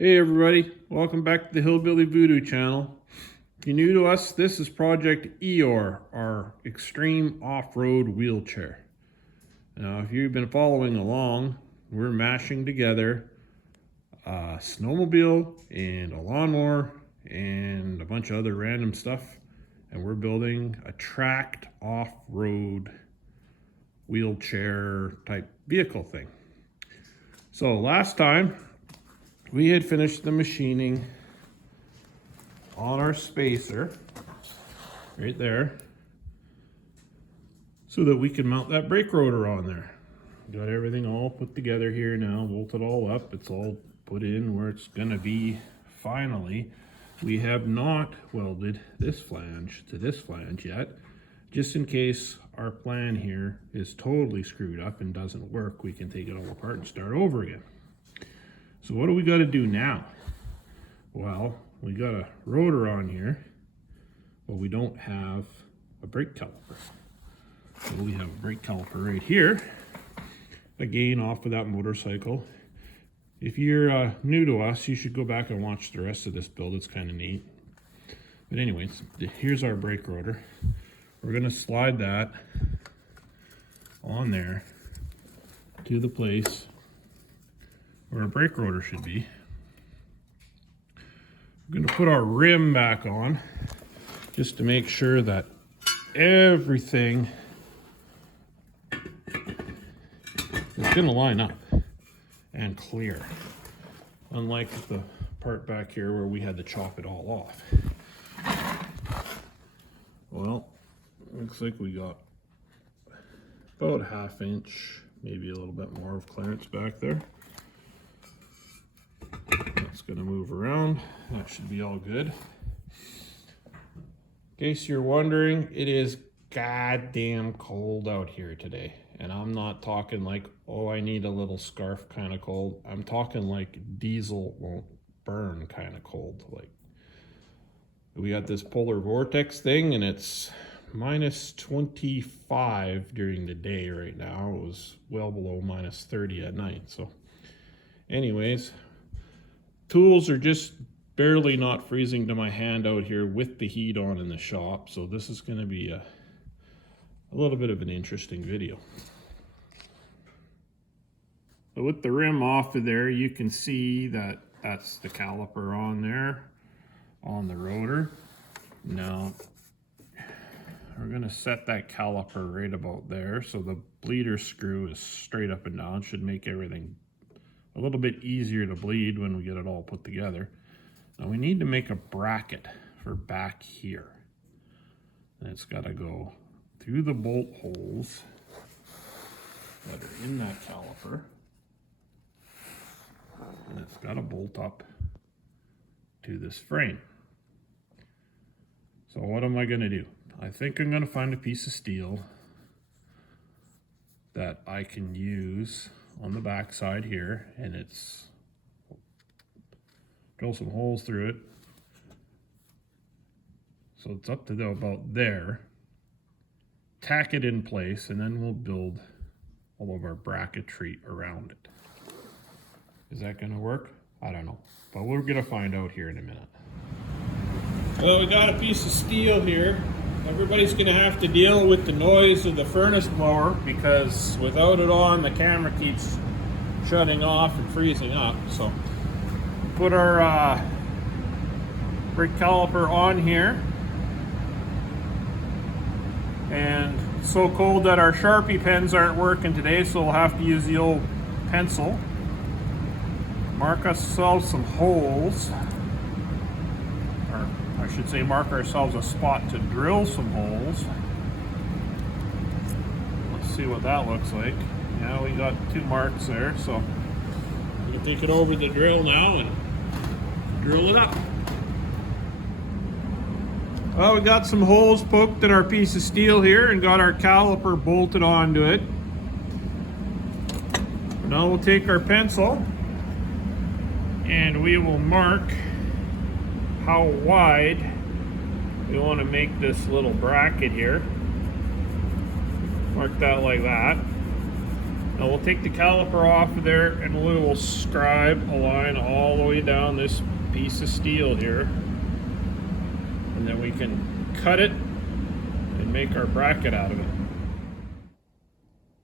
Hey everybody, welcome back to the Hillbilly Voodoo channel. If you're new to us, this is Project EOR, our extreme off-road wheelchair. Now if you've been following along, we're mashing together a snowmobile and a lawnmower and a bunch of other random stuff, and we're building a tracked off-road wheelchair type vehicle thing. So last time we had finished the machining on our spacer right there so that we can mount that brake rotor on there. Got everything all put together here now, bolted all up. It's all put in where it's gonna be finally. We have not welded this flange to this flange yet, just in case our plan here is totally screwed up and doesn't work. We can take it all apart and start over again. So what do we got to do now? Well, we got a rotor on here, but we don't have a brake caliper. So we have a brake caliper right here, again off of that motorcycle. If you're new to us, you should go back and watch the rest of this build. It's kind of neat. But anyways, here's our brake rotor. We're going to slide that on there to the place where our brake rotor should be. We're going to put our rim back on just to make sure that everything is going to line up and clear, unlike the part back here where we had to chop it all off. Well, looks like we got about a ½ inch, maybe a little bit more of clearance back there. That's going to move around. That should be all good. In case you're wondering, it is goddamn cold out here today. And I'm not talking like, oh, I need a little scarf kind of cold. I'm talking like diesel won't burn kind of cold. Like, we got this polar vortex thing and it's minus 25 during the day right now. It was well below minus 30 at night. So anyways, tools are just barely not freezing to my hand out here with the heat on in the shop. So this is going to be a little bit of an interesting video. So with the rim off of there, you can see that that's the caliper on there, on the rotor. Now, we're going to set that caliper right about there. So the bleeder screw is straight up and down. Should make everything a little bit easier to bleed when we get it all put together. Now we need to make a bracket for back here. And it's got to go through the bolt holes that are in that caliper. And it's got to bolt up to this frame. So what am I going to do? I think I'm going to find a piece of steel that I can use on the back side here, and it's drill some holes through it so it's up to about there, tack it in place, and then we'll build all of our bracketry around it. Is that going to work? I don't know, but we're going to find out here in a minute. Well, we got a piece of steel here. Everybody's going to have to deal with the noise of the furnace blower because without it on, the camera keeps shutting off and freezing up. So put our brake caliper on here. And it's so cold that our Sharpie pens aren't working today, so we'll have to use the old pencil. Mark ourselves some holes. I should say mark ourselves a spot to drill some holes. Let's see what that looks like. Yeah, we got 2 marks there, so we can take it over the drill now and drill it up. Well, we got some holes poked in our piece of steel here and got our caliper bolted onto it. Now we'll take our pencil and we will mark how wide we want to make this little bracket here. Mark that like that. Now we'll take the caliper off of there and we will scribe a line all the way down this piece of steel here. And then we can cut it and make our bracket out of it.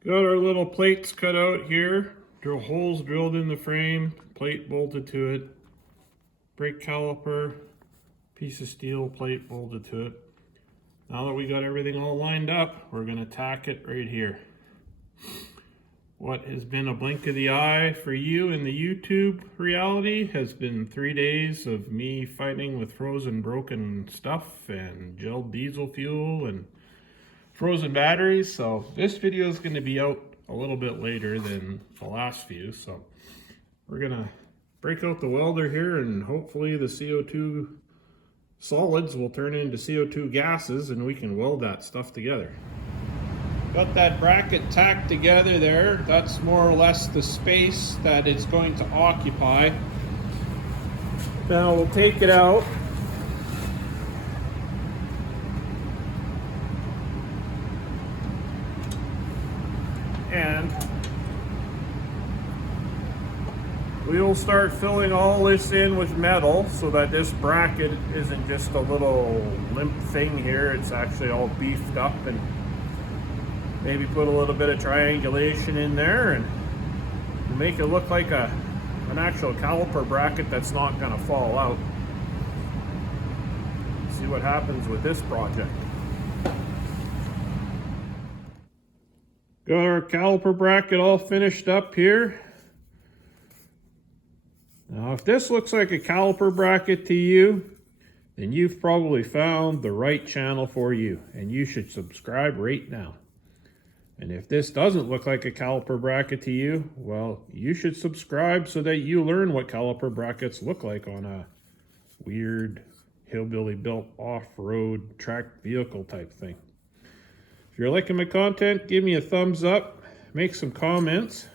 Got our little plates cut out here. Drill holes drilled in the frame, plate bolted to it. Brake caliper, piece of steel plate bolted to it. Now that we got everything all lined up, we're gonna tack it right here. What has been a blink of the eye for you in the YouTube reality has been 3 days of me fighting with frozen broken stuff and gelled diesel fuel and frozen batteries. So this video is going to be out a little bit later than the last few. So we're going to break out the welder here and hopefully the CO2 solids will turn into CO2 gases and we can weld that stuff together. Got that bracket tacked together there. That's more or less the space that it's going to occupy. Now we'll take it out. And we will start filling all this in with metal so that this bracket isn't just a little limp thing here. It's actually all beefed up, and maybe put a little bit of triangulation in there and make it look like an actual caliper bracket that's not going to fall out. See what happens with this project. Got our caliper bracket all finished up here. Now if this looks like a caliper bracket to you, then you've probably found the right channel for you, and you should subscribe right now. And if this doesn't look like a caliper bracket to you, well, you should subscribe so that you learn what caliper brackets look like on a weird hillbilly built off-road tracked vehicle type thing. If you're liking my content, give me a thumbs up, make some comments,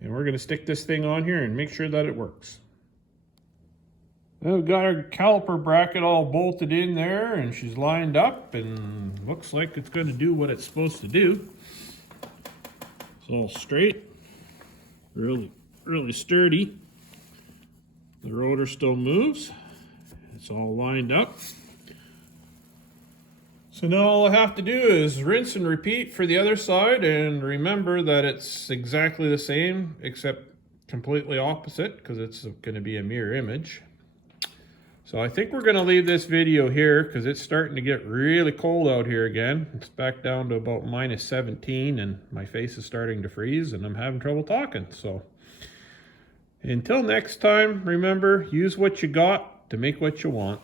and we're going to stick this thing on here and make sure that it works. Now we've got our caliper bracket all bolted in there and she's lined up and looks like it's going to do what it's supposed to do. It's all straight, really sturdy. The rotor still moves. It's all lined up. So now all I have to do is rinse and repeat for the other side, and remember that it's exactly the same except completely opposite because it's going to be a mirror image. So I think we're going to leave this video here because it's starting to get really cold out here again. It's back down to about -17 and my face is starting to freeze and I'm having trouble talking. So until next time, remember, use what you got to make what you want.